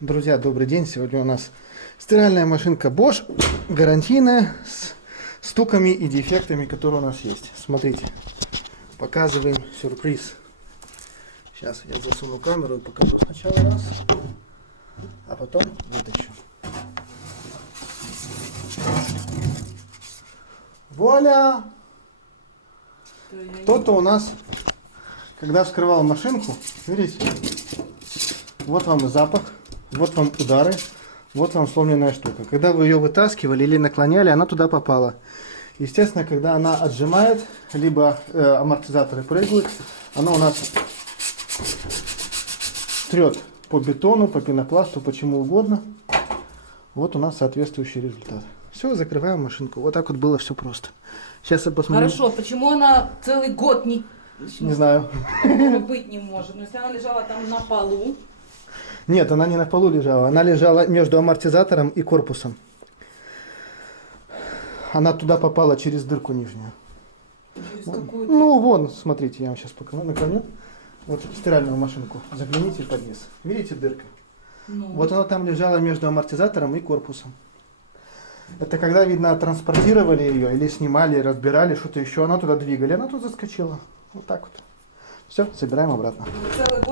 Друзья, добрый день. Сегодня у нас стиральная машинка Bosch, гарантийная, с стуками и дефектами, которые у нас есть. Смотрите, показываем сюрприз. Сейчас я засуну камеру и покажу сначала раз, а потом вытащу. Вуаля! Кто-то у нас, когда вскрывал машинку, видите, вот вам и запах. Вот вам удары, вот вам сломленная штука. Когда вы ее вытаскивали или наклоняли, она туда попала. Естественно, когда она отжимает, либо амортизаторы прыгают, она у нас трет по бетону, по пенопласту, по чему угодно. Вот у нас соответствующий результат. Все, закрываем машинку. Вот так вот было все просто. Сейчас я посмотрю. Хорошо, почему она целый год не знаю. быть не может? Но если она лежала там на полу. Нет, она не на полу лежала. Она лежала между амортизатором и корпусом. Она туда попала через дырку нижнюю. Через какую-то... Ну, вон, смотрите, я вам сейчас покажу. Наклоню. Вот стиральную машинку. Загляните под низ. Видите дырка? Ну. Вот она там лежала между амортизатором и корпусом. Это когда, видно, транспортировали ее или снимали, разбирали, что-то еще. Она туда двигали. Она тут заскочила. Вот так вот. Все, собираем обратно. Целый год